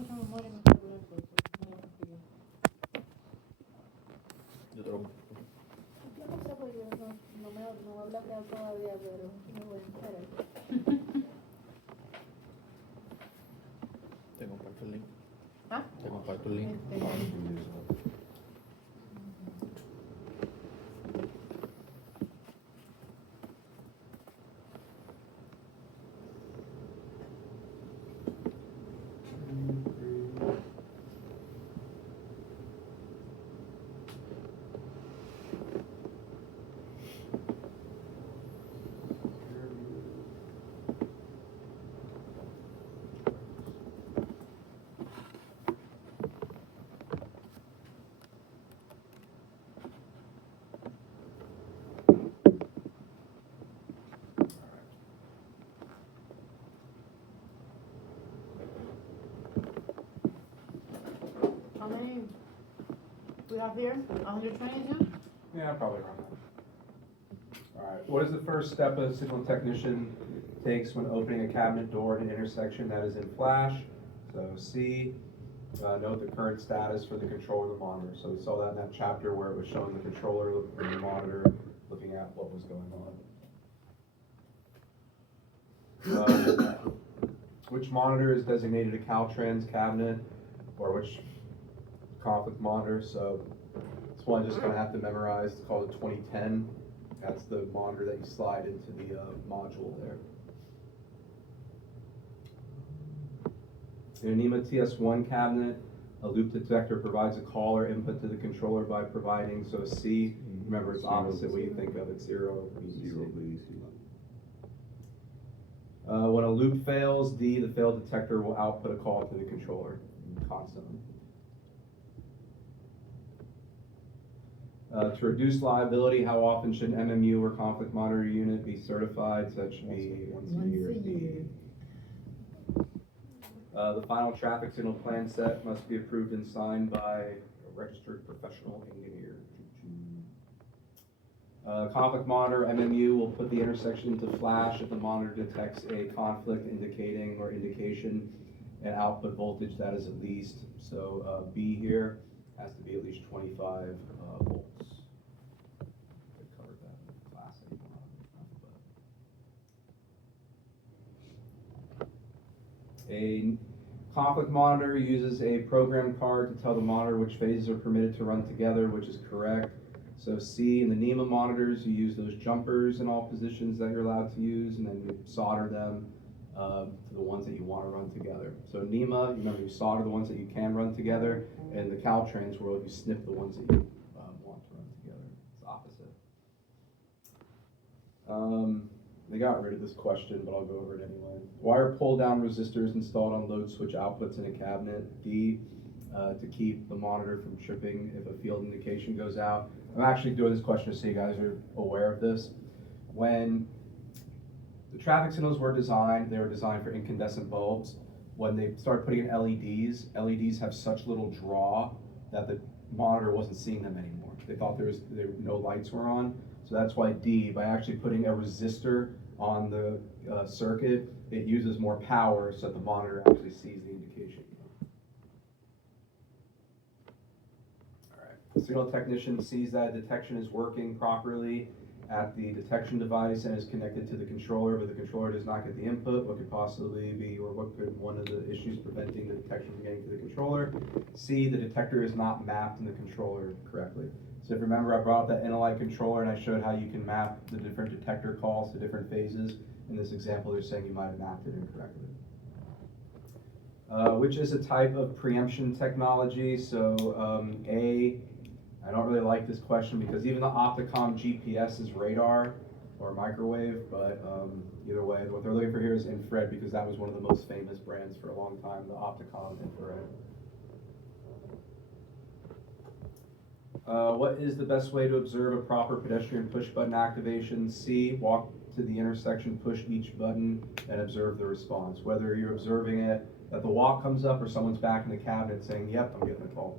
mucha memoria en calcular cosas. Me lo consigo. Yo te lo... Yo no sé porque no me habla claro todavía, pero me voy a enterar. Te comparto el link. ¿Ah? Te comparto el link. How many we have here? 122? Yeah, probably around that. All right, what is the first step a signal technician takes when opening a cabinet door at an intersection that is in flash? So C, note the current status for the controller of the monitor. So we saw that in that chapter where it was showing the controller and the monitor looking at what was going on. Which monitor is designated a Caltrans cabinet, or which conflict monitor? So this one just gonna have to memorize. It's called a 2010. That's the monitor that you slide into the module there. In an NEMA TS1 cabinet, a loop detector provides a call or input to the controller by providing, so C, remember it's opposite what you think of, it's zero VDC. When a loop fails, D, the fail detector will output a call to the controller constantly. To reduce liability, how often should an MMU or conflict monitor unit be certified? So that should be once a year. The final traffic signal plan set must be approved and signed by a registered professional engineer. Conflict monitor, MMU, will put the intersection into flash if the monitor detects a conflict indicating or indication an output voltage that is at least, so B here has to be at least 25 volts. I covered that in the class anymore. A conflict monitor uses a program card to tell the monitor which phases are permitted to run together, which is correct. So C, in the NEMA monitors, you use those jumpers in all positions that you're allowed to use, and then you solder them to the ones that you want to run together. So NEMA, remember you solder the ones that you can run together, and the Caltrans world, you snip the ones that you want to run together. It's opposite. They got rid of this question, but I'll go over it anyway. Why are pull-down resistors installed on load switch outputs in a cabinet? D, to keep the monitor from tripping if a field indication goes out. I'm actually doing this question so you guys are aware of this. When the traffic signals were designed, they were designed for incandescent bulbs. When they started putting in LEDs, LEDs have such little draw that the monitor wasn't seeing them anymore. They thought no lights were on. So that's why D, by actually putting a resistor on the circuit, it uses more power so that the monitor actually sees the indication. All right. The signal technician sees that detection is working properly at the detection device and is connected to the controller, but the controller does not get the input. What could possibly be, or what could one of the issues preventing the detection from getting to the controller? C, the detector is not mapped in the controller correctly. So if you remember, I brought up that NLI controller and I showed how you can map the different detector calls to different phases. In this example, they're saying you might have mapped it incorrectly. Which is a type of preemption technology. So A, I don't really like this question because even the Opticom GPS is radar or microwave, but either way, what they're looking for here is infrared because that was one of the most famous brands for a long time, the Opticom infrared. What is the best way to observe a proper pedestrian push button activation? C, walk to the intersection, push each button, and observe the response. Whether you're observing it, that the walk comes up or someone's back in the cabinet saying, yep, I'm getting a call.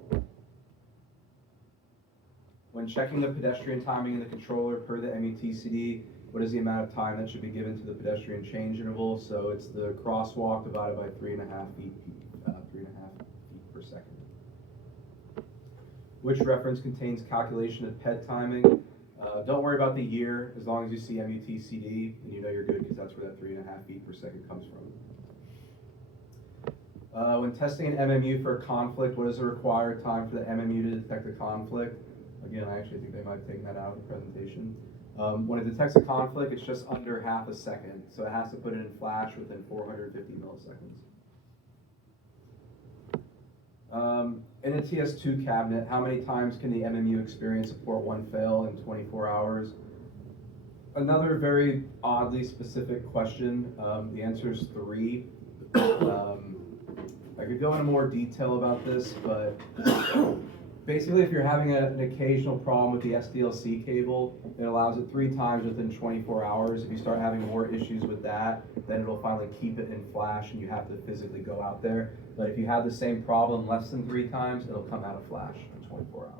When checking the pedestrian timing in the controller per the MUTCD, what is the amount of time that should be given to the pedestrian change interval? So it's the crosswalk divided by 3.5 feet. per second. Which reference contains calculation of PET timing? Don't worry about the year, as long as you see MUTCD, and you know you're good, because that's where that 3.5 feet per second comes from. When testing an MMU for a conflict, what is the required time for the MMU to detect a conflict? Again, I actually think they might have taken that out of the presentation. When it detects a conflict, it's just under half a second, so it has to put it in flash within 450 milliseconds. In a TS2 cabinet, how many times can the MMU experience a port 1 fail in 24 hours? Another very oddly specific question. The answer is 3. I could go into more detail about this, but basically if you're having an occasional problem with the SDLC cable, it allows it 3 times within 24 hours. If you start having more issues with that, then it'll finally keep it in flash and you have to physically go out there. But if you have the same problem less than 3 times, it'll come out of flash in 24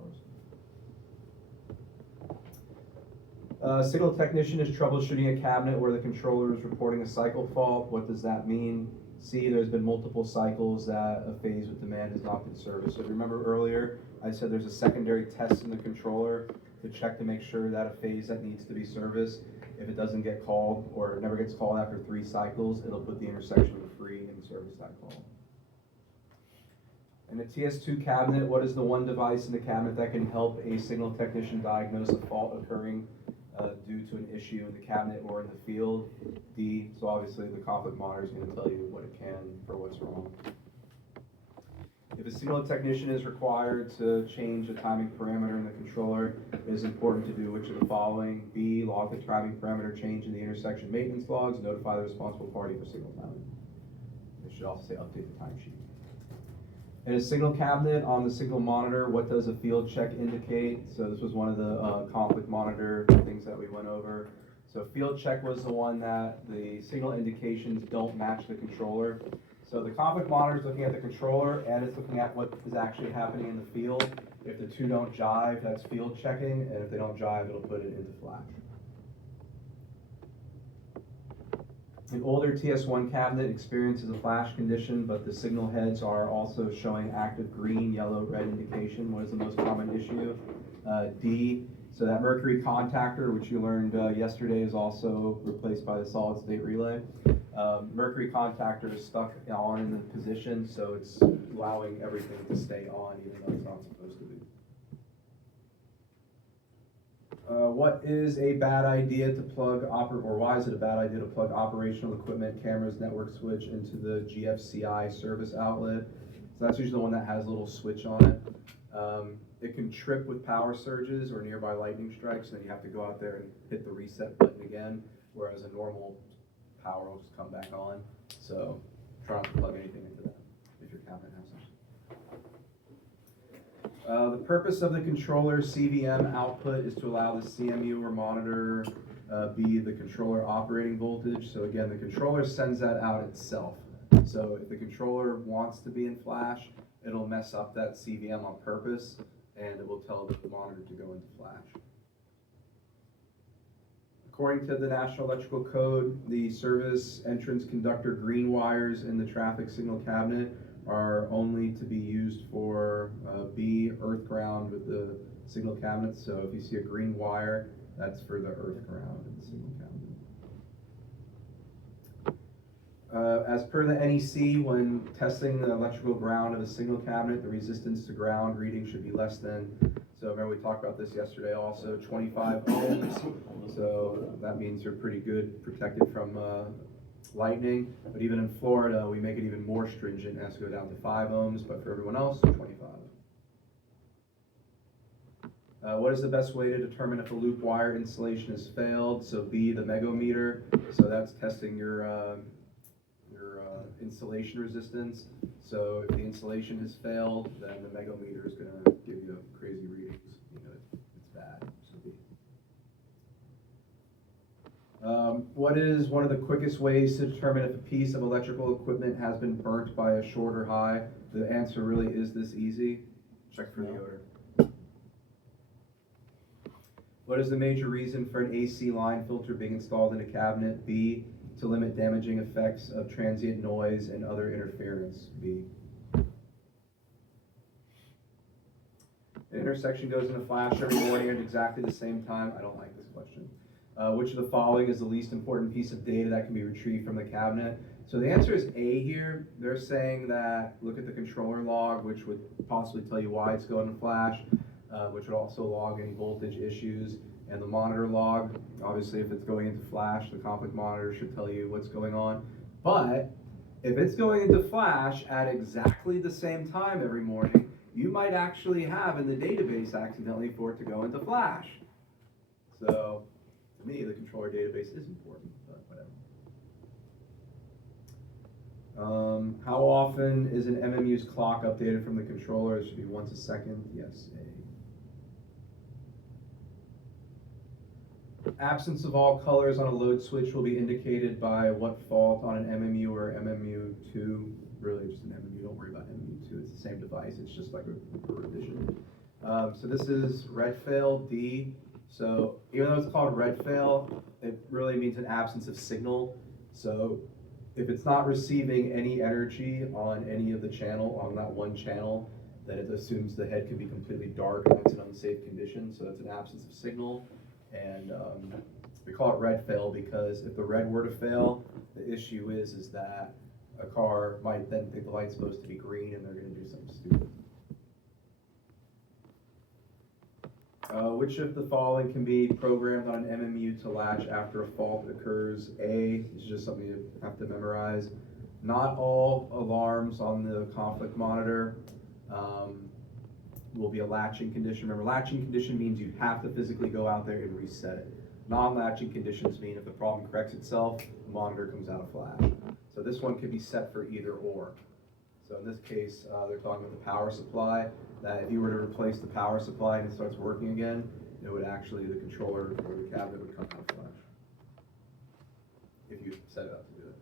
hours. Signal technician is troubleshooting a cabinet where the controller is reporting a cycle fault. What does that mean? C, there's been multiple cycles that a phase with demand has not been serviced. So if you remember earlier, I said there's a secondary test in the controller to check to make sure that a phase that needs to be serviced, if it doesn't get called or it never gets called after 3 cycles, it'll put the intersection of free and service that call. In a TS2 cabinet, what is the one device in the cabinet that can help a signal technician diagnose a fault occurring due to an issue in the cabinet or in the field? D, so obviously the conflict monitor is going to tell you what it can for what's wrong. If a signal technician is required to change a timing parameter in the controller, it is important to do which of the following? B, log the timing parameter change in the intersection maintenance logs, notify the responsible party for signal timing. It should also say update the timesheet. In a signal cabinet on the signal monitor, what does a field check indicate? So this was one of the conflict monitor things that we went over. So field check was the one that the signal indications don't match the controller. So the conflict monitor is looking at the controller and it's looking at what is actually happening in the field. If the two don't jive, that's field checking, and if they don't jive, it'll put it into flash. An older TS1 cabinet experiences a flash condition, but the signal heads are also showing active green, yellow, red indication. What is the most common issue? D, so that mercury contactor, which you learned yesterday, is also replaced by the solid state relay. Mercury contactor is stuck on in the position, so it's allowing everything to stay on even though it's not supposed to be. What is a bad idea to plug or why is it a bad idea to plug operational equipment, cameras, network switch into the GFCI service outlet? So that's usually the one that has a little switch on it. It can trip with power surges or nearby lightning strikes, and then you have to go out there and hit the reset button again, whereas a normal power will just come back on. So try not to plug anything into that if your cabinet has something. The purpose of the controller CVM output is to allow the CMU or monitor be the controller operating voltage. So again, the controller sends that out itself. So if the controller wants to be in flash, it'll mess up that CVM on purpose, and it will tell the monitor to go into flash. According to the National Electrical Code, the service entrance conductor green wires in the traffic signal cabinet are only to be used for B, earth ground with the signal cabinet. So if you see a green wire, that's for the earth ground in the signal cabinet. As per the NEC, when testing the electrical ground of a signal cabinet, the resistance to ground reading should be less than, so remember we talked about this yesterday also, 25 ohms. So that means you're pretty good protected from lightning. But even in Florida, we make it even more stringent. It has to go down to 5 ohms, but for everyone else, 25. What is the best way to determine if a loop wire installation has failed? So B, the megometer. So that's testing your installation resistance. So if the installation has failed, then the megometer is going to give you crazy readings. You know, it's bad. So B. What is one of the quickest ways to determine if a piece of electrical equipment has been burnt by a short or high? The answer really is this easy. Check for the odor. What is the major reason for an AC line filter being installed in a cabinet? B, to limit damaging effects of transient noise and other interference. B. intersection goes into flash every morning at exactly the same time? I don't like this question. Which of the following is the least important piece of data that can be retrieved from the cabinet? So the answer is A here. They're saying that look at the controller log, which would possibly tell you why it's going to flash, which would also log any voltage issues, and the monitor log. Obviously, if it's going into flash, the conflict monitor should tell you what's going on. But if it's going into flash at exactly the same time every morning, you might actually have in the database accidentally for it to go into flash. So to me, the controller database is important, but whatever. How often is an MMU's clock updated from the controller? It should be once a second. Yes. Absence of all colors on a load switch will be indicated by what fault on an MMU or MMU2? Really just an MMU, don't worry about MMU2, it's the same device, it's just like a revision. So this is red fail, D. So even though it's called red fail, it really means an absence of signal. So if it's not receiving any energy on any of the channel, on that one channel, then it assumes the head can be completely dark and that's an unsafe condition, so that's an absence of signal. And we call it red fail because if the red were to fail, the issue is that a car might then think the light's supposed to be green and they're going to do something stupid. Which of the following can be programmed on an MMU to latch after a fault occurs? A, this is just something you have to memorize. Not all alarms on the conflict monitor will be a latching condition. Remember, latching condition means you have to physically go out there and reset it. Non-latching conditions mean if the problem corrects itself, the monitor comes out of flash. So this one could be set for either or. So in this case, they're talking about the power supply, that if you were to replace the power supply and it starts working again, it would actually, the controller or the cabinet would come out of flash. If you set it up to do it.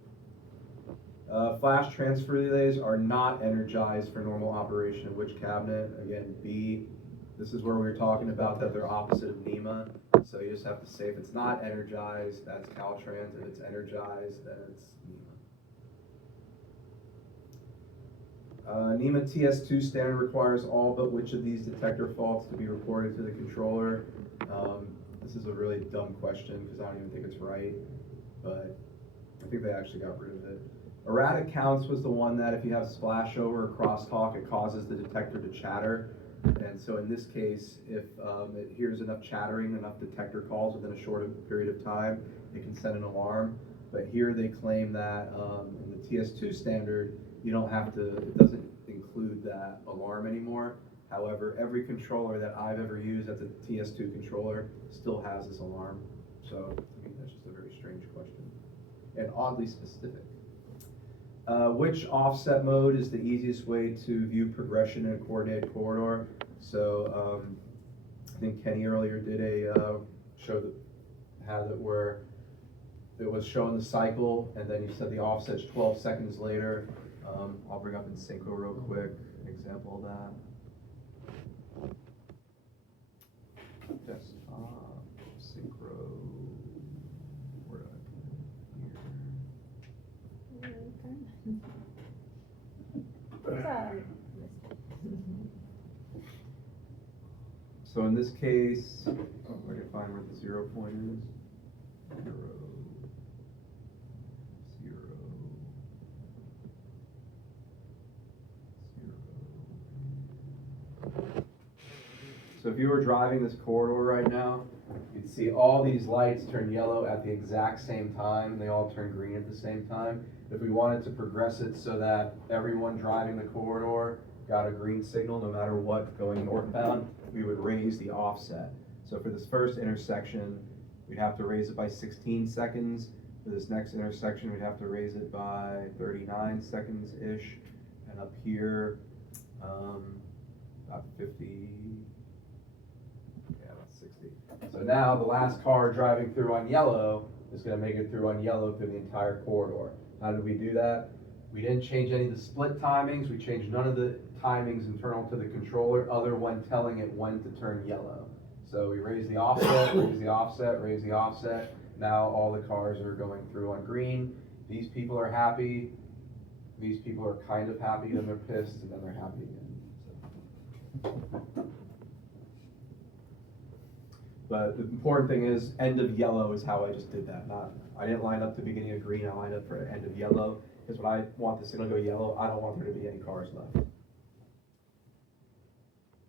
Flash transfer relays are not energized for normal operation of which cabinet? Again, B. This is where we were talking about that they're opposite of NEMA. So you just have to say if it's not energized, that's Caltrans. If it's energized, then it's NEMA. NEMA TS2 standard requires all but which of these detector faults to be reported to the controller? This is a really dumb question because I don't even think it's right, but I think they actually got rid of it. Erratic counts was the one that if you have splashover or crosstalk, it causes the detector to chatter. And so in this case, if it hears enough chattering, enough detector calls within a short period of time, it can send an alarm. But here they claim that in the TS2 standard, you don't have to, it doesn't include that alarm anymore. However, every controller that I've ever used that's a TS2 controller still has this alarm. So, I mean, that's just a very strange question. And oddly specific. Which offset mode is the easiest way to view progression in a coordinated corridor? So, I think Kenny earlier did a show that had it where it was showing the cycle, and then you said the offset's 12 seconds later. I'll bring up in Synchro real quick, an example of that. Desktop, Synchro, where did I put it? Here. So in this case, if I can find where the 0 point is. 0, 0. So if you were driving this corridor right now, you'd see all these lights turn yellow at the exact same time. They all turn green at the same time. If we wanted to progress it so that everyone driving the corridor got a green signal no matter what going northbound, we would raise the offset. So for this first intersection, we'd have to raise it by 16 seconds. For this next intersection, we'd have to raise it by 39 seconds-ish. And up here, about 50, yeah, about 60. So now the last car driving through on yellow is going to make it through on yellow through the entire corridor. How did we do that? We didn't change any of the split timings. We changed none of the timings internal to the controller other than telling it when to turn yellow. So we raised the offset, raised the offset, raised the offset. Now all the cars are going through on green. These people are happy. These people are kind of happy, then they're pissed, and then they're happy again. So. But the important thing is end of yellow is how I just did that. I didn't line up the beginning of green, I lined up for end of yellow. Because when I want the signal to go yellow, I don't want there to be any cars left.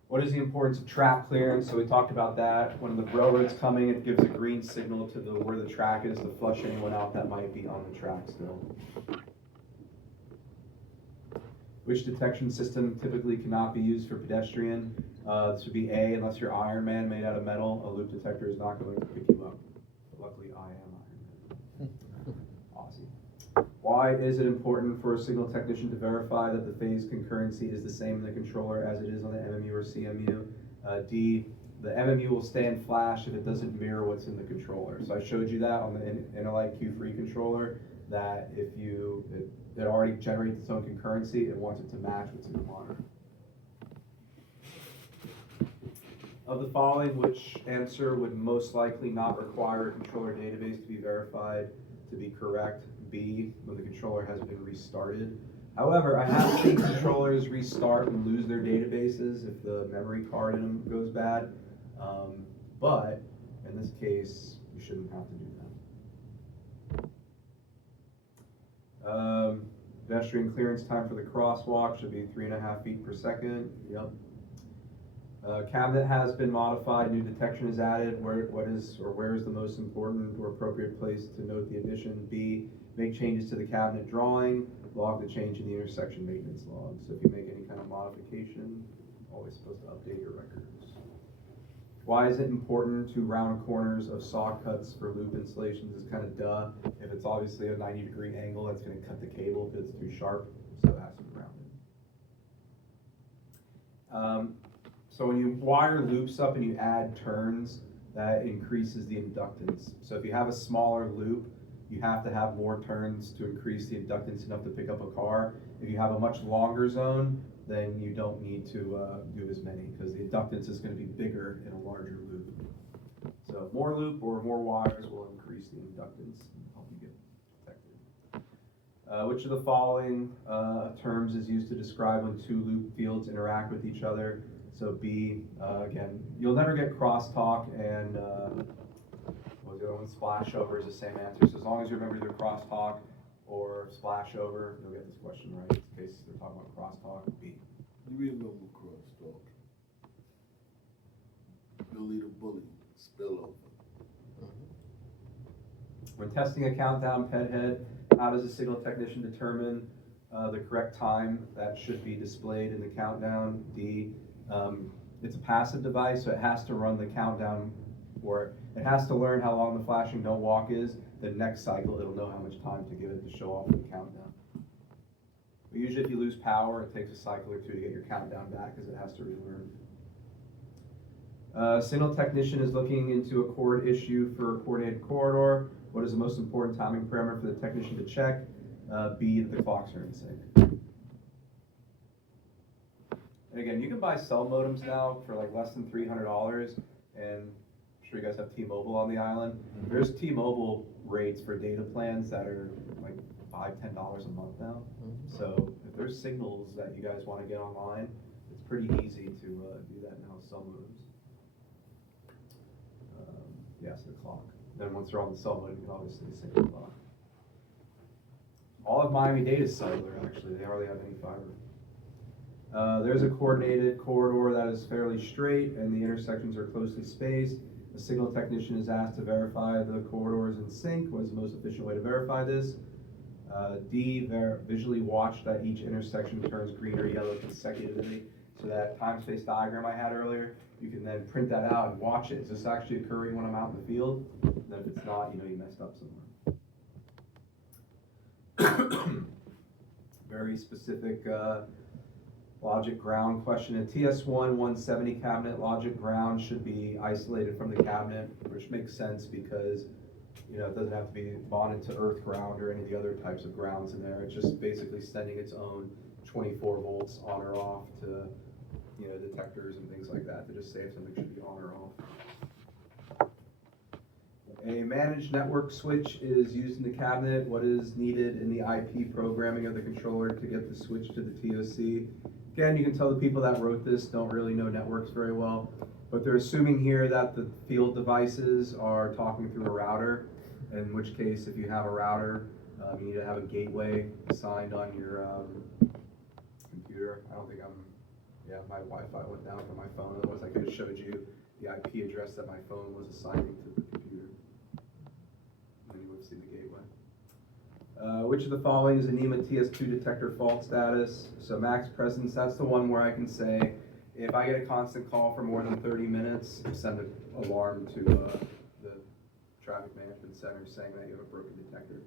What is the importance of track clearance? So we talked about that. When the railroad's coming, it gives a green signal to where the track is to flush anyone out that might be on the track still. Which detection system typically cannot be used for pedestrian? This would be A, unless you're Iron Man made out of metal. A loop detector is not going to pick you up. But luckily, I am Iron Man. Awesome. Why is it important for a signal technician to verify that the phase concurrency is the same in the controller as it is on the MMU or CMU? D, the MMU will stay in flash if it doesn't mirror what's in the controller. So I showed you that on the Interlight Q3 controller, that if it already generates its own concurrency, it wants it to match what's in the monitor. Of the following, which answer would most likely not require a controller database to be verified to be correct? B, when the controller has been restarted. However, I have seen controllers restart and lose their databases if the memory card in them goes bad. But in this case, you shouldn't have to do that. Pedestrian clearance time for the crosswalk should be 3.5 feet per second. Yep. Cabinet has been modified, new detection is added. Where is the most important or appropriate place to note the addition? B, make changes to the cabinet drawing, log the change in the intersection maintenance log. So if you make any kind of modification, always supposed to update your records. Why is it important to round corners of saw cuts for loop installations? It's kind of duh. If it's obviously a 90-degree angle, that's going to cut the cable if it's too sharp, so it has to be rounded. So when you wire loops up and you add turns, that increases the inductance. So if you have a smaller loop, you have to have more turns to increase the inductance enough to pick up a car. If you have a much longer zone, then you don't need to do as many, because the inductance is going to be bigger in a larger loop. So more loop or more wires will increase the inductance and help you get detected. Which of the following terms is used to describe when two loop fields interact with each other? So B, again, you'll never get crosstalk and what was the other one? Splashover is the same answer. So as long as you remember either crosstalk or splashover, you'll get this question right. In case they're talking about crosstalk, B. You remember crosstalk. You'll lead a bully, spill over. When testing a countdown ped head, how does a signal technician determine the correct time that should be displayed in the countdown? D, it's a passive device, so it has to run the countdown, or it has to learn how long the flashing don't walk is. The next cycle, it'll know how much time to give it to show off the countdown. But usually if you lose power, it takes a cycle or two to get your countdown back because it has to relearn. Signal technician is looking into a cord issue for a coordinated corridor. What is the most important timing parameter for the technician to check? B, that the clocks are in sync. And again, you can buy cell modems now for like less than $300, and I'm sure you guys have T-Mobile on the island. Mm-hmm. There's T-Mobile rates for data plans that are like $5, $10 a month now. Mm-hmm. So if there's signals that you guys want to get online, it's pretty easy to do that now with cell modems. Yes, the clock. Then once they're on the cell modem, you can obviously sync the clock. All of Miami-Dade is cellular, actually. They hardly have any fiber. There's a coordinated corridor that is fairly straight and the intersections are closely spaced. The signal technician is asked to verify the corridors in sync. What is the most efficient way to verify this? D, visually watch that each intersection turns green or yellow consecutively. So that time-space diagram I had earlier, you can then print that out and watch it. Is this actually occurring when I'm out in the field? And then if it's not, you know you messed up somewhere. Very specific logic ground question. A TS1 170 cabinet logic ground should be isolated from the cabinet, which makes sense because it doesn't have to be bonded to earth ground or any of the other types of grounds in there. It's just basically sending its own 24 volts on or off to detectors and things like that to just say if something should be on or off. A managed network switch is used in the cabinet. What is needed in the IP programming of the controller to get the switch to the TOC? Again, you can tell the people that wrote this don't really know networks very well. But they're assuming here that the field devices are talking through a router, in which case if you have a router, you need to have a gateway assigned on your computer. I don't think yeah, my Wi-Fi went down for my phone, otherwise I could have showed you the IP address that my phone was assigning to the computer. And then you would see the gateway. Which of the following is a NEMA TS2 detector fault status? So max presence, that's the one where I can say, if I get a constant call for more than 30 minutes, send an alarm to the traffic management center saying that you have a broken detector.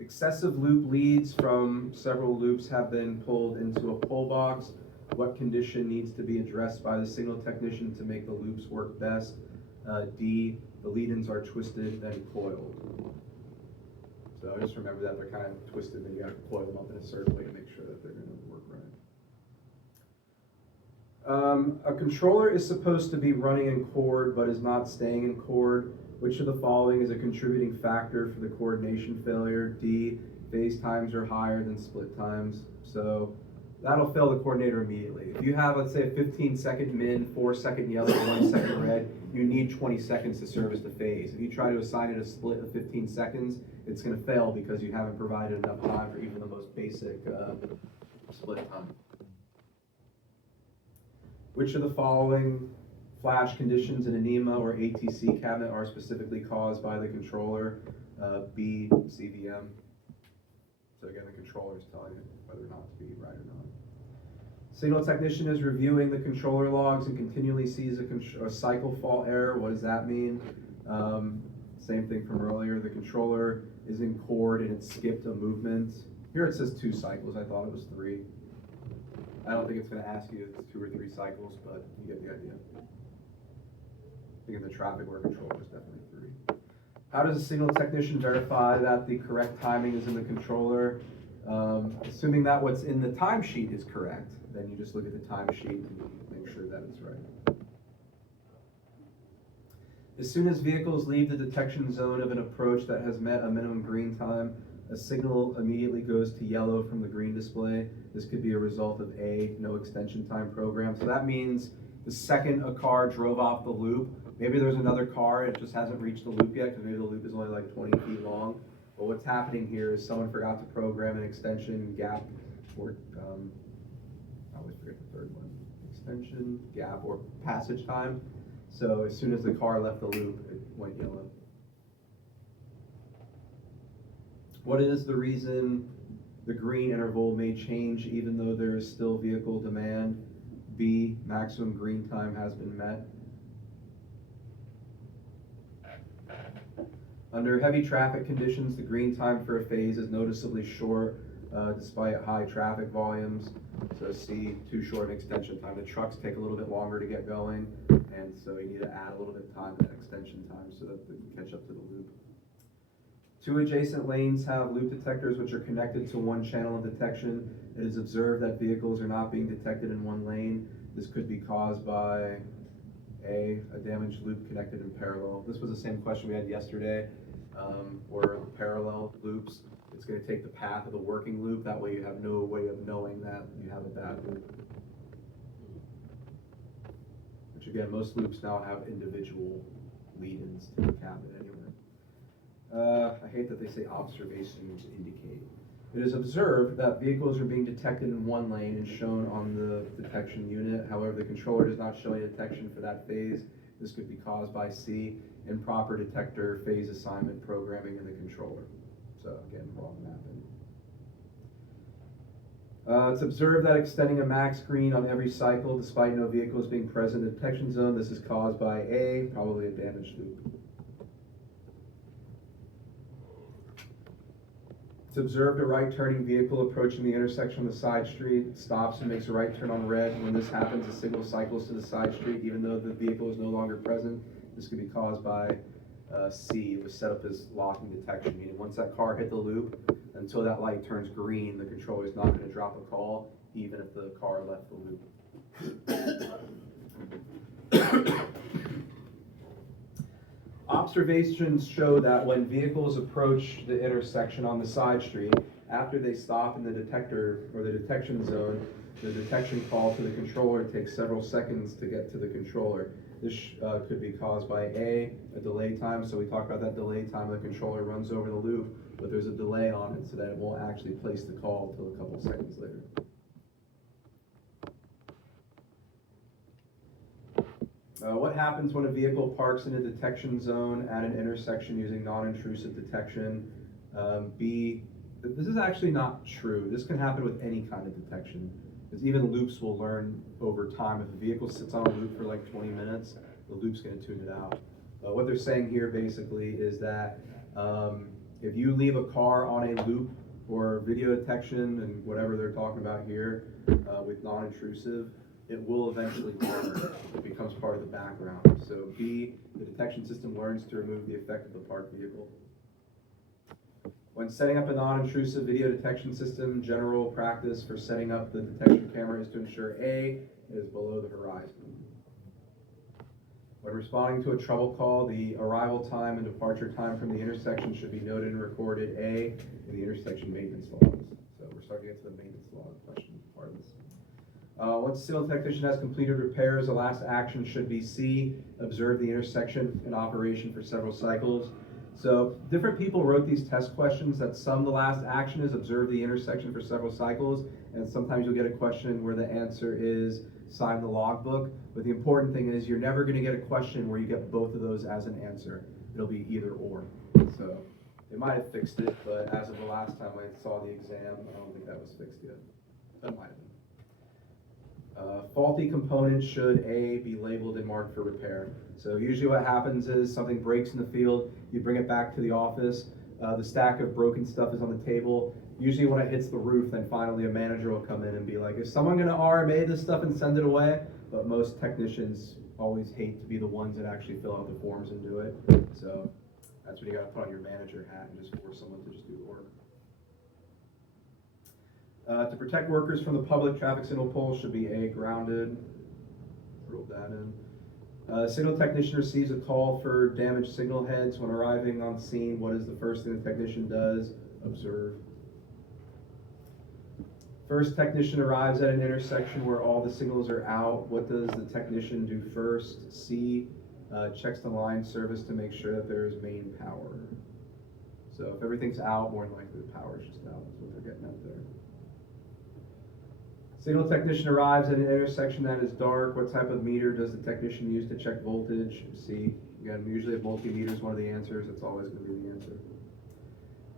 Excessive loop leads from several loops have been pulled into a pull box. What condition needs to be addressed by the signal technician to make the loops work best? D, the lead-ins are twisted then coiled. So just remember that they're kind of twisted, then you have to coil them up in a certain way to make sure that they're going to work right. A controller is supposed to be running in chord but is not staying in chord. Which of the following is a contributing factor for the coordination failure? D, phase times are higher than split times. So that'll fail the coordinator immediately. If you have, let's say, a 15-second min, 4-second yellow, 1-second red, you need 20 seconds to service the phase. If you try to assign it a split of 15 seconds, it's going to fail because you haven't provided enough time for even the most basic split time. Which of the following flash conditions in a NEMA or ATC cabinet are specifically caused by the controller? B, CVM. So again, the controller is telling it whether or not to be right or not. Signal technician is reviewing the controller logs and continually sees a cycle fault error. What does that mean? Same thing from earlier. The controller is in chord and it skipped a movement. Here it says 2 cycles. I thought it was 3. I don't think it's going to ask you if it's 2 or 3 cycles, but you get the idea. I think in the traffic where controller is definitely 3. How does a signal technician verify that the correct timing is in the controller? Assuming that what's in the timesheet is correct, then you just look at the timesheet and make sure that it's right. As soon as vehicles leave the detection zone of an approach that has met a minimum green time, a signal immediately goes to yellow from the green display. This could be a result of A, no extension time program. So that means the second a car drove off the loop, maybe there's another car, it just hasn't reached the loop yet because maybe the loop is only like 20 feet long. But what's happening here is someone forgot to program an extension gap or, I always forget the third one, extension gap or passage time. So as soon as the car left the loop, it went yellow. What is the reason the green interval may change even though there is still vehicle demand? B, maximum green time has been met. Under heavy traffic conditions, the green time for a phase is noticeably short despite high traffic volumes. So C, too short an extension time. The trucks take a little bit longer to get going, and so you need to add a little bit of time to that extension time so that they can catch up to the loop. 2 adjacent lanes have loop detectors which are connected to one channel of detection. It is observed that vehicles are not being detected in one lane. This could be caused by A, damaged loop connected in parallel. This was the same question we had yesterday, where parallel loops, it's going to take the path of the working loop. That way you have no way of knowing that you have a bad loop. Which again, most loops now have individual lead-ins to the cabinet anyway. I hate that they say observations indicate. It is observed that vehicles are being detected in one lane and shown on the detection unit. However, the controller does not show any detection for that phase. This could be caused by C, improper detector phase assignment programming in the controller. So again, wrong mapping. It's observed that extending a max green on every cycle despite no vehicles being present in the detection zone. This is caused by A, probably a damaged loop. It's observed a right-turning vehicle approaching the intersection on the side street, stops and makes a right turn on red. When this happens, the signal cycles to the side street even though the vehicle is no longer present. This could be caused by C. It was set up as locking detection, meaning once that car hit the loop, until that light turns green, the controller is not going to drop a call, even if the car left the loop. Observations show that when vehicles approach the intersection on the side street, after they stop in the detector or the detection zone, The detection call to the controller takes several seconds to get to the controller. This could be caused by a delay time, so we talked about that delay time, the controller runs over the loop, but there's a delay on it so that it won't actually place the call until a couple seconds later. What happens when a vehicle parks in a detection zone at an intersection using non-intrusive detection? This is actually not true. This can happen with any kind of detection. Because even loops will learn over time. If a vehicle sits on a loop for like 20 minutes, the loop's going to tune it out. What they're saying here basically is that if you leave a car on a loop or video detection and whatever they're talking about here with non-intrusive, it will eventually learn. It becomes part of the background. So B, the detection system learns to remove the effect of the parked vehicle. When setting up a non-intrusive video detection system, general practice for setting up the detection camera is to ensure A is below the horizon. When responding to a trouble call, the arrival time and departure time from the intersection should be noted and recorded A in the intersection maintenance logs. So we're starting to get to the maintenance log question part of this. Once the signal technician has completed repairs, the last action should be C, observe the intersection in operation for several cycles. So different people wrote these test questions that the last action is observe the intersection for several cycles, and sometimes you'll get a question where the answer is sign the logbook. But the important thing is you're never going to get a question where you get both of those as an answer. It'll be either or. So they might have fixed it, but as of the last time I saw the exam, I don't think that was fixed yet. That might have been. Faulty components should A, be labeled and marked for repair. So usually what happens is something breaks in the field, you bring it back to the office, the stack of broken stuff is on the table. Usually when it hits the roof, then finally a manager will come in and be like, is someone gonna RMA this stuff and send it away? But most technicians always hate to be the ones that actually fill out the forms and do it. So that's when you gotta put on your manager hat and just force someone to just do the work. To protect workers from the public, traffic signal poles should be A, grounded. Wrote that in. Signal technician receives a call for damaged signal heads. When arriving on scene, what is the first thing the technician does? Observe. First technician arrives at an intersection where all the signals are out. What does the technician do first? C, checks the line service to make sure that there is main power. So if everything's out, more than likely the power is just out. That's what they're getting at there. Signal technician arrives at an intersection that is dark. What type of meter does the technician use to check voltage? C. Again, usually if multimeter is one of the answers, it's always going to be the answer.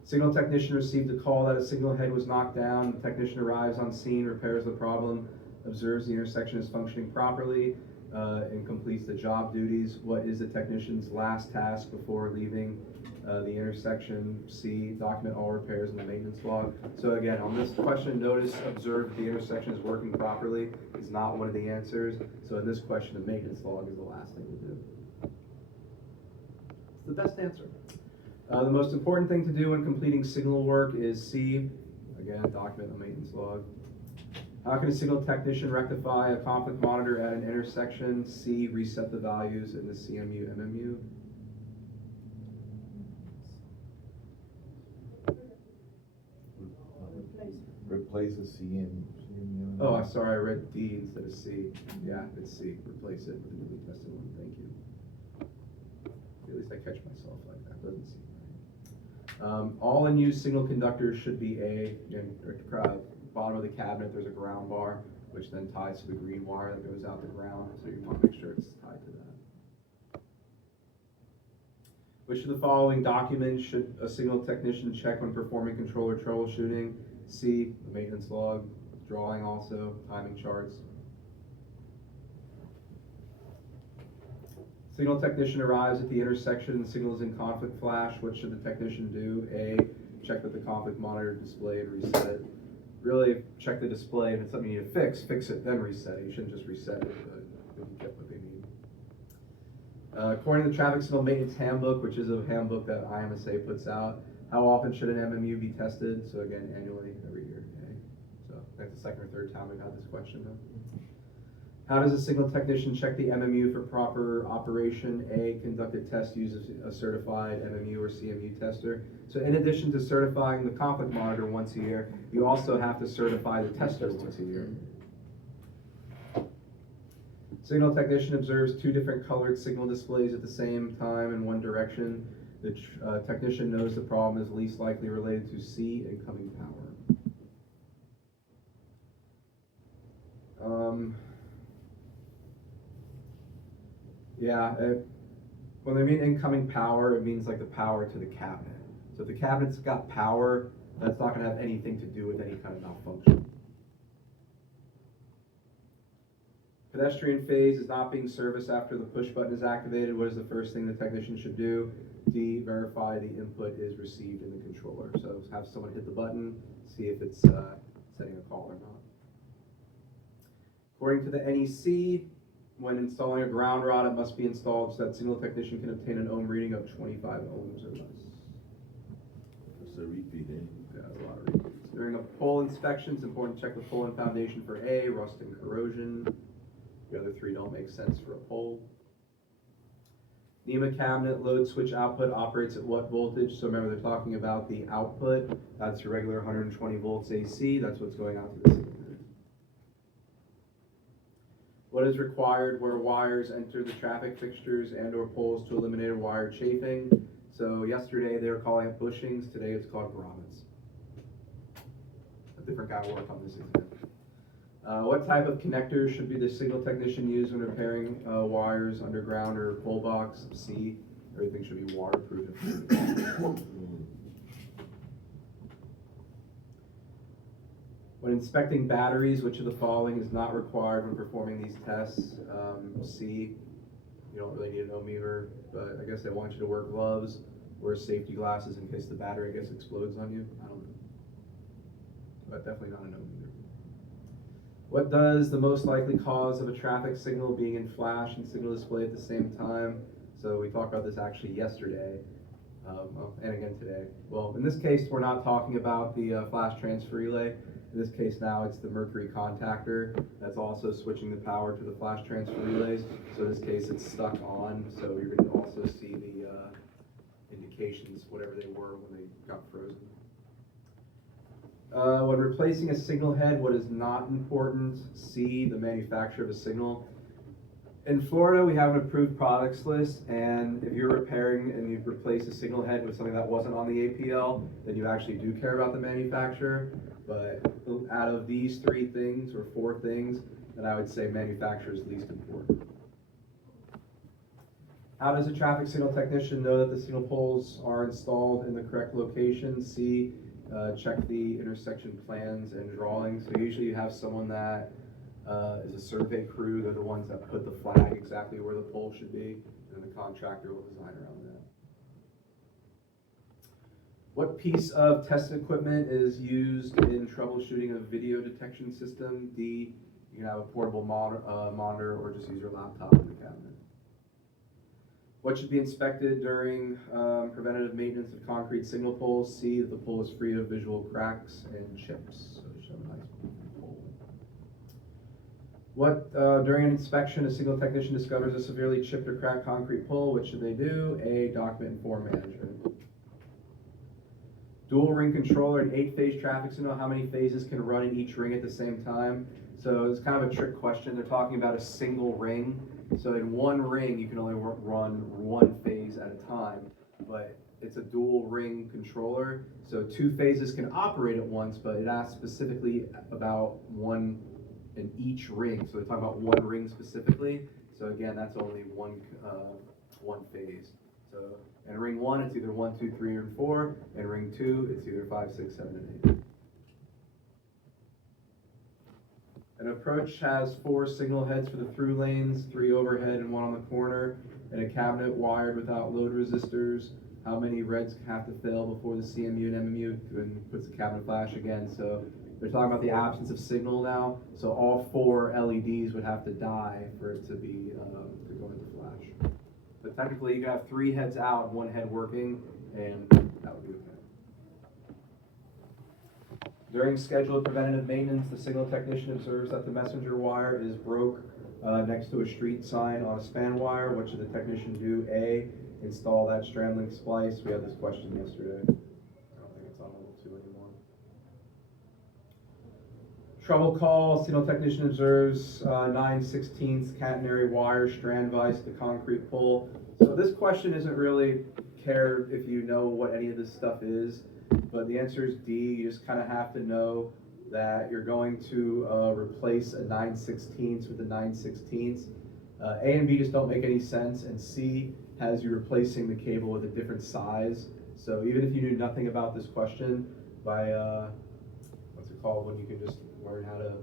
Signal technician received a call that a signal head was knocked down. The technician arrives on scene, repairs the problem, observes the intersection is functioning properly, and completes the job duties. What is the technician's last task before leaving the intersection? C, document all repairs in the maintenance log. So again, on this question, notice observe the intersection is working properly is not one of the answers. So in this question, the maintenance log is the last thing to do. It's the best answer. The most important thing to do when completing signal work is C, again, document the maintenance log. How can a signal technician rectify a conflict monitor at an intersection? C, reset the values in the CMU, MMU. Replace a C and Oh, sorry, I read D instead of C. Yeah, it's C. Replace it with the newly tested one. Thank you. At least I catch myself like that. Doesn't seem right. All in-use signal conductors should be A. Bottom of the cabinet, there's a ground bar, which then ties to the green wire that goes out the ground. So you want to make sure it's tied to that. Which of the following documents should a signal technician check when performing controller troubleshooting? C, the maintenance log, drawing also, timing charts. Signal technician arrives at the intersection, the signal is in conflict flash. What should the technician do? A, check that the conflict monitor displayed, reset it. Really, check the display. If it's something you need to fix it, then reset it. You shouldn't just reset it, but you get what they need. According to the Traffic Signal Maintenance Handbook, which is a handbook that IMSA puts out, how often should an MMU be tested? So again, annually, every year. Okay. So that's the second or third time we've had this question now. How does a signal technician check the MMU for proper operation? A, conduct a test using a certified MMU or CMU tester. So in addition to certifying the conflict monitor once a year, you also have to certify the tester once a year. Signal technician observes two different colored signal displays at the same time in one direction. The technician knows the problem is least likely related to C, incoming power. When they mean incoming power, it means like the power to the cabinet. So if the cabinet's got power, that's not going to have anything to do with any kind of malfunction. Pedestrian phase is not being serviced after the push button is activated. What is the first thing the technician should do? D, verify the input is received in the controller. So have someone hit the button, see if it's setting a call or not. According to the NEC, when installing a ground rod, it must be installed so that signal technician can obtain an ohm reading of 25 ohms or less. That's a repeat, eh? Yeah, a lot of repeats. During a pole inspection, it's important to check the pole and foundation for A, rust and corrosion. The other three don't make sense for a pole. NEMA cabinet load switch output operates at what voltage? So remember, they're talking about the output. That's your regular 120 volts AC. That's what's going out to the signal head. What is required where wires enter the traffic fixtures and or poles to eliminate wire chafing? So yesterday they were calling it bushings. Today it's called grommets. A different guy worked on this example. What type of connectors should be the signal technician use when repairing wires underground or pole box? C, everything should be waterproof. When inspecting batteries, which of the following is not required when performing these tests? C, you don't really need an ohm meter, but I guess they want you to wear gloves, wear safety glasses in case the battery, I guess, explodes on you. I don't know. But definitely not an ohm meter. What does the most likely cause of a traffic signal being in flash and signal display at the same time? So we talked about this actually yesterday, and again today. Well, in this case, we're not talking about the flash transfer relay. In this case now, it's the mercury contactor that's also switching the power to the flash transfer relays. So in this case, it's stuck on, so you're going to also see the indications, whatever they were when they got frozen. When replacing a signal head, what is not important? C, the manufacturer of a signal. In Florida, we have an approved products list, and if you're repairing and you replace a signal head with something that wasn't on the APL, then you actually do care about the manufacturer. But out of these three things, or four things, then I would say manufacturer is least important. How does a traffic signal technician know that the signal poles are installed in the correct location? C, check the intersection plans and drawings. So usually you have someone that is a survey crew. They're the ones that put the flag exactly where the pole should be, and the contractor will design around that. What piece of tested equipment is used in troubleshooting a video detection system? D, you can have a portable monitor or just use your laptop in the cabinet. What should be inspected during preventative maintenance of concrete signal poles? C, that the pole is free of visual cracks and chips. So it should have a nice pole. What, during an inspection, a signal technician discovers a severely chipped or cracked concrete pole. What should they do? A, document and form management. Dual ring controller and 8-phase traffic signal. How many phases can run in each ring at the same time? So it's kind of a trick question. They're talking about a single ring. So in one ring, you can only run one phase at a time, but it's a dual ring controller. So 2 phases can operate at once, but it asks specifically about one in each ring. So they're talking about one ring specifically. So again, that's only one phase. So in ring 1, it's either 1, 2, 3, or 4. In ring 2, it's either 5, 6, 7, and 8. An approach has 4 signal heads for the through lanes, 3 overhead and 1 on the corner, and a cabinet wired without load resistors. How many reds have to fail before the CMU and MMU puts the cabinet flash again? So they're talking about the absence of signal now. So all 4 LEDs would have to die for it to be to go into flash. But technically, you can have 3 heads out and 1 head working, and that would be okay. During scheduled preventative maintenance, the signal technician observes that the messenger wire is broke next to a street sign on a span wire. What should the technician do? A, install that strand link splice. We had this question yesterday. I don't think it's on level 2 anymore. Trouble call, signal technician observes 9/16 catenary wire, strand vise to concrete pole. So this question isn't really care if you know what any of this stuff is, but the answer is D. You just kind of have to know that you're going to replace a 9/16 with a 9/16. A and B just don't make any sense, and C has you replacing the cable with a different size. So even if you knew nothing about this question, by what's it called when you can just learn how to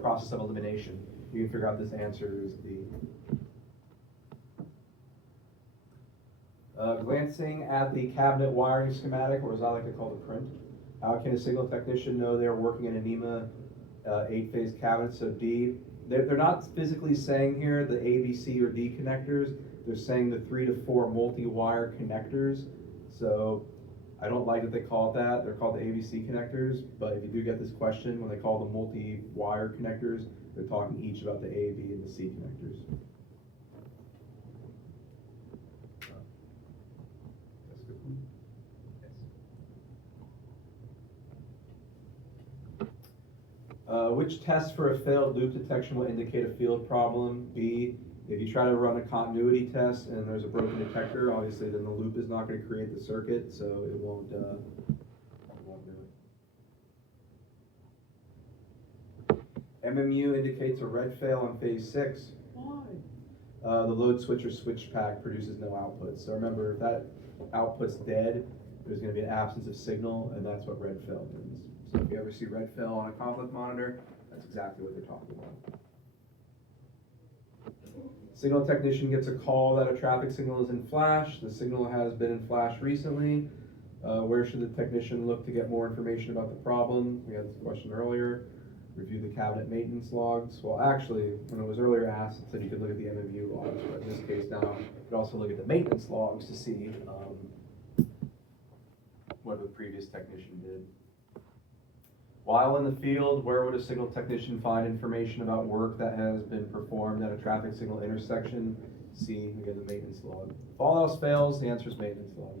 process of elimination, you can figure out this answer is D. Glancing at the cabinet wiring schematic, or as I like to call the print, how can a signal technician know they're working in a NEMA 8-phase cabinet? So D, they're not physically saying here the A, B, C, or D connectors. They're saying the 3 to 4 multi-wire connectors. So I don't like that they call it that. They're called the ABC connectors, but if you do get this question, when they call them multi-wire connectors, they're talking each about the A, B, and the C connectors. That's a good one. Yes. Which test for a failed loop detection will indicate a field problem? B, if you try to run a continuity test and there's a broken detector, obviously then the loop is not going to create the circuit, so it won't do it. MMU indicates a red fail on phase 6. Why? The load switch or switch pack produces no output. So remember, if that output's dead, there's going to be an absence of signal, and that's what red fail means. So if you ever see red fail on a conflict monitor, that's exactly what they're talking about. Signal technician gets a call that a traffic signal is in flash. The signal has been in flash recently. Where should the technician look to get more information about the problem? We had this question earlier. Review the cabinet maintenance logs. Well, actually, when it was earlier asked, it said you could look at the MMU logs, but in this case now, you could also look at the maintenance logs to see what the previous technician did. While in the field, where would a signal technician find information about work that has been performed at a traffic signal intersection? C, again, the maintenance log. If all else fails, the answer is maintenance log.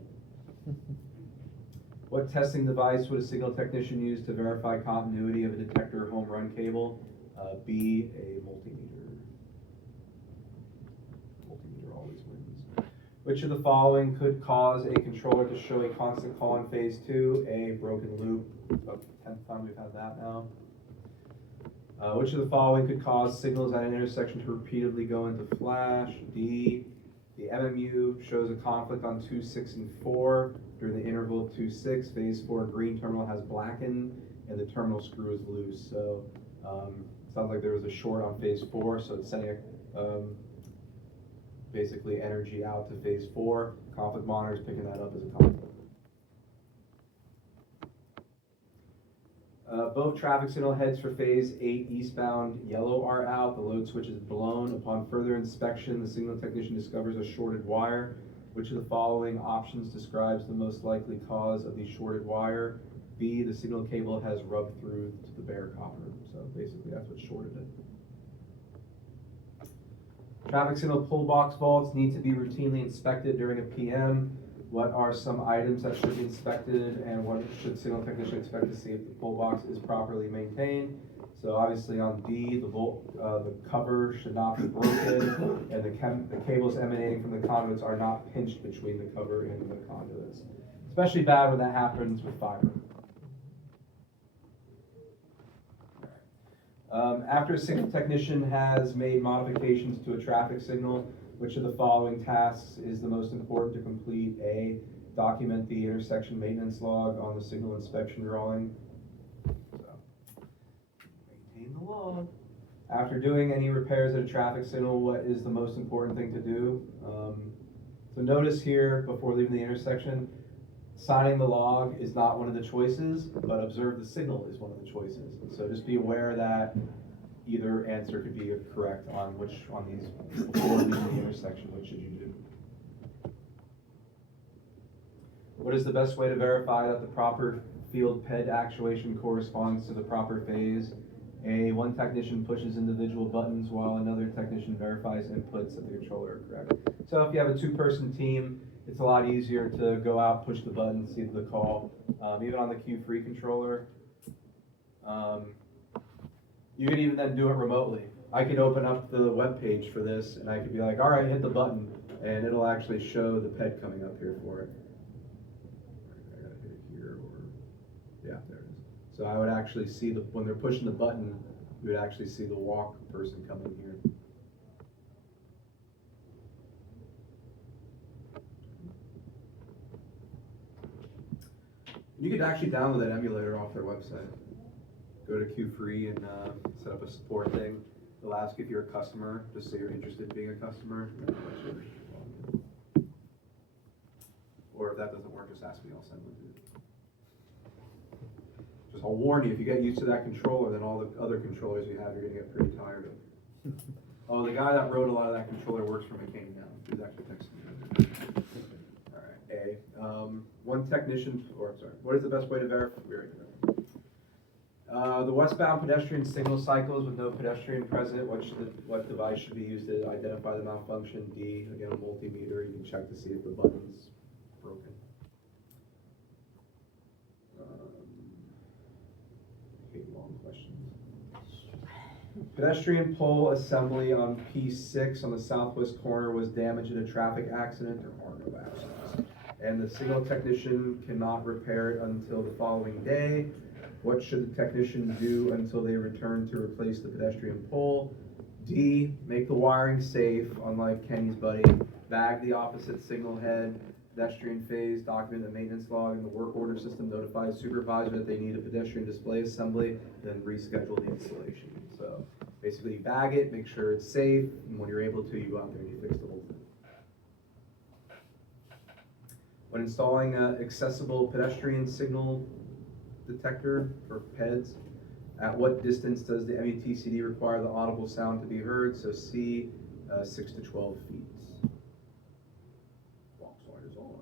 What testing device would a signal technician use to verify continuity of a detector home run cable? B, a multimeter. Multimeter always wins. Which of the following could cause a controller to show a constant call in phase 2? A, broken loop. About the 10th time we've had that now. Which of the following could cause signals at an intersection to repeatedly go into flash? D, the MMU shows a conflict on 2, 6, and 4 during the interval of 2, 6. Phase 4 green terminal has blackened and the terminal screw is loose. So sounds like there was a short on phase 4, so it's sending basically energy out to phase 4. Conflict monitor is picking that up as a conflict. Both traffic signal heads for phase 8 eastbound yellow are out. The load switch is blown. Upon further inspection, the signal technician discovers a shorted wire. Which of the following options describes the most likely cause of the shorted wire? B, the signal cable has rubbed through to the bare copper. So basically that's what shorted it. Traffic signal pull box vaults need to be routinely inspected during a PM. What are some items that should be inspected, and what should signal technician expect to see if the pull box is properly maintained? So obviously on D, the cover should not be broken, and the cables emanating from the conduits are not pinched between the cover and the conduits. Especially bad when that happens with fiber. After a signal technician has made modifications to a traffic signal, which of the following tasks is the most important to complete? A, document the intersection maintenance log on the signal inspection drawing. So, maintain the log. After doing any repairs at a traffic signal, what is the most important thing to do? So notice here, before leaving the intersection, signing the log is not one of the choices, but observe the signal is one of the choices. So just be aware that either answer could be correct on these before leaving the intersection. What should you do? What is the best way to verify that the proper field PED actuation corresponds to the proper phase? A, one technician pushes individual buttons while another technician verifies inputs that the controller are correct. So if you have a 2-person team, it's a lot easier to go out, push the button, see the call. Even on the Q3 controller, You could even then do it remotely. I could open up the web page for this and I could be like, all right, hit the button, and it'll actually show the PED coming up here for it. I gotta hit it here, or, yeah, there it is. So I would actually see when they're pushing the button, you would actually see the walk person come in here. You could actually download that emulator off their website. Go to Q-Free and set up a support thing. It'll ask if you're a customer, just say you're interested in being a customer. Or if that doesn't work, just ask me, I'll send one to you. Just I'll warn you, if you get used to that controller, then all the other controllers you have, you're gonna get pretty tired of. Oh, the guy that wrote a lot of that controller works for McCain now. He's actually texting me. All right, A. One technician, or I'm sorry, what is the best way to verify? The westbound pedestrian signal cycles with no pedestrian present, what device should be used to identify the malfunction? D, again, a multimeter, you can check to see if the button's broken. I hate long questions. Pedestrian pole assembly on P6 on the southwest corner was damaged in a traffic accident. There are no accidents. And the signal technician cannot repair it until the following day. What should the technician do until they return to replace the pedestrian pole? D, make the wiring safe, unlike Kenny's buddy. Bag the opposite signal head, pedestrian phase, document the maintenance log, and the work order system notifies supervisor that they need a pedestrian display assembly, then reschedule the installation. So basically you bag it, make sure it's safe, and when you're able to, you go out there and you fix the whole thing. When installing an accessible pedestrian signal detector for PEDs, at what distance does the MUTCD require the audible sound to be heard? So C, 6 to 12 feet. Box light is on.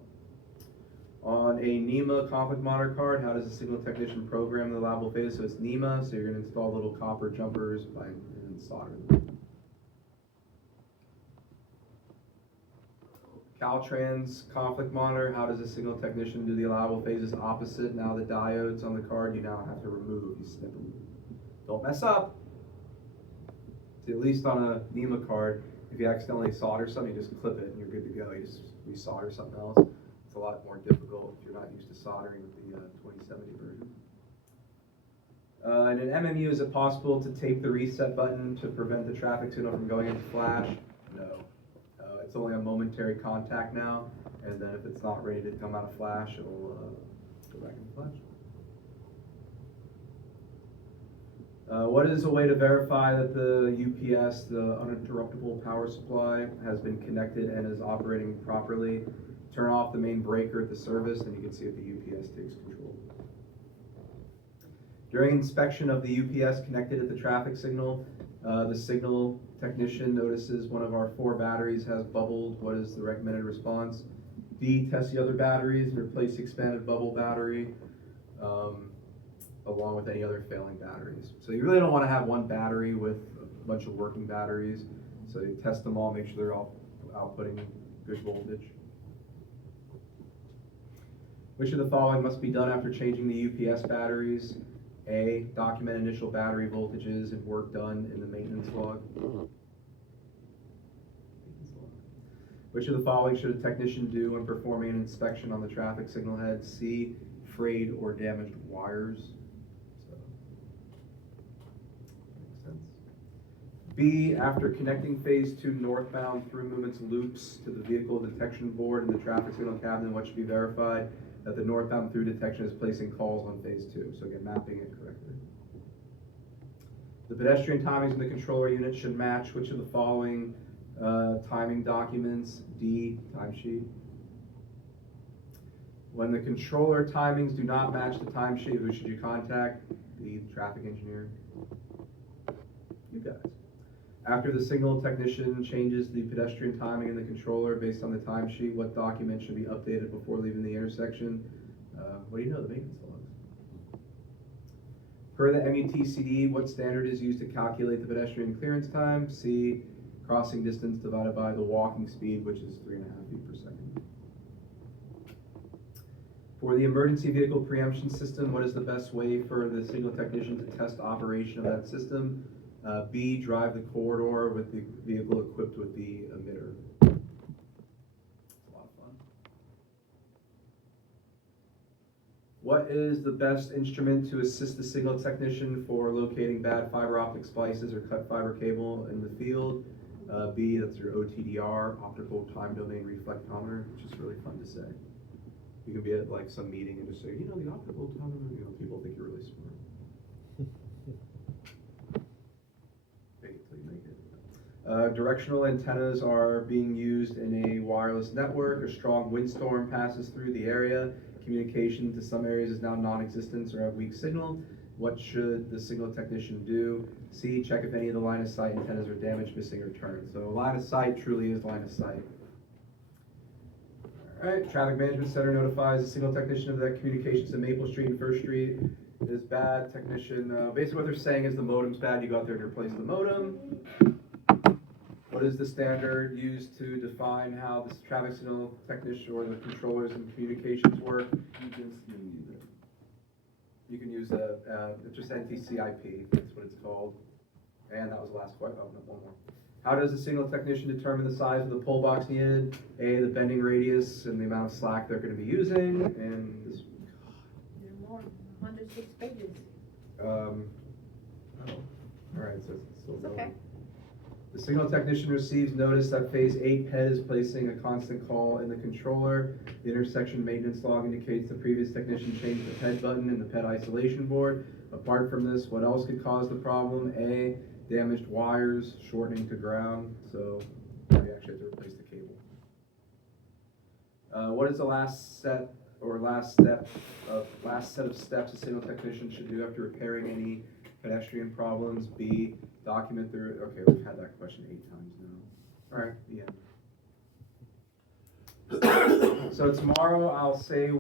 On a NEMA conflict monitor card, how does a signal technician program the allowable phase? So it's NEMA, so you're going to install little copper jumpers and then solder them. Caltrans conflict monitor, how does a signal technician do the allowable phases opposite? Now the diodes on the card you now have to remove. You snip them. Don't mess up. See, at least on a NEMA card, if you accidentally solder something, you just clip it and you're good to go. You just resolder something else. It's a lot more difficult if you're not used to soldering with the 2070 version. In an MMU, is it possible to tape the reset button to prevent the traffic signal from going into flash? No. It's only a momentary contact now, and then if it's not ready to come out of flash, it'll go back into flash. What is a way to verify that the UPS, the uninterruptible power supply, has been connected and is operating properly? Turn off the main breaker at the service, and you can see if the UPS takes control. During inspection of the UPS connected at the traffic signal, the signal technician notices one of our 4 batteries has bubbled. What is the recommended response? D, test the other batteries and replace the expanded bubble battery along with any other failing batteries. So you really don't want to have one battery with a bunch of working batteries. So you test them all, make sure they're all outputting good voltage. Which of the following must be done after changing the UPS batteries? A, document initial battery voltages and work done in the maintenance log. Which of the following should a technician do when performing an inspection on the traffic signal head? C, frayed or damaged wires. So, makes sense. B, after connecting phase 2 northbound through movements loops to the vehicle detection board and the traffic signal cabinet, what should be verified? That the northbound through detection is placing calls on phase 2. So again, mapping it correctly. The pedestrian timings in the controller unit should match which of the following timing documents? D, timesheet. When the controller timings do not match the timesheet, who should you contact? The traffic engineer. You guys. After the signal technician changes the pedestrian timing in the controller based on the timesheet, what document should be updated before leaving the intersection? What do you know? The maintenance logs. Per the MUTCD, what standard is used to calculate the pedestrian clearance time? C, crossing distance divided by the walking speed, which is 3.5 feet per second. For the emergency vehicle preemption system, what is the best way for the signal technician to test operation of that system? B, drive the corridor with the vehicle equipped with the emitter. It's a lot of fun. What is the best instrument to assist the signal technician for locating bad fiber optic splices or cut fiber cable in the field? B, that's your OTDR, optical time domain reflectometer, which is really fun to say. You can be at like some meeting and just say, you know, the optical time domain, you know, people think you're really smart. Fake it till you make it. Directional antennas are being used in a wireless network. A strong windstorm passes through the area. Communication to some areas is now non-existent or have weak signal. What should the signal technician do? C, check if any of the line of sight antennas are damaged, missing, or turned. So line of sight truly is line of sight. All right, traffic management center notifies the signal technician of the communications to Maple Street and First Street is bad. Technician, basically what they're saying is the modem's bad. You go out there and replace the modem. What is the standard used to define how this traffic signal technician or the controllers and communications work? You can use it's just NTCIP, that's what it's called. And that was the last question. Oh, no, one more. How does the signal technician determine the size of the pull box needed? A, the bending radius and the amount of slack they're going to be using, and this. More, 106 pages. Oh, all right, so it's still It's going. okay. The signal technician receives notice that phase 8 PED is placing a constant call in the controller. The intersection maintenance log indicates the previous technician changed the PED button in the PED isolation board. Apart from this, what else could cause the problem? A, damaged wires, shortening to ground, so we actually have to replace the cable. What is the last set of steps a signal technician should do after repairing any pedestrian problems? B, document their, okay, we've had that question 8 times now. All right, the end. So tomorrow I'll say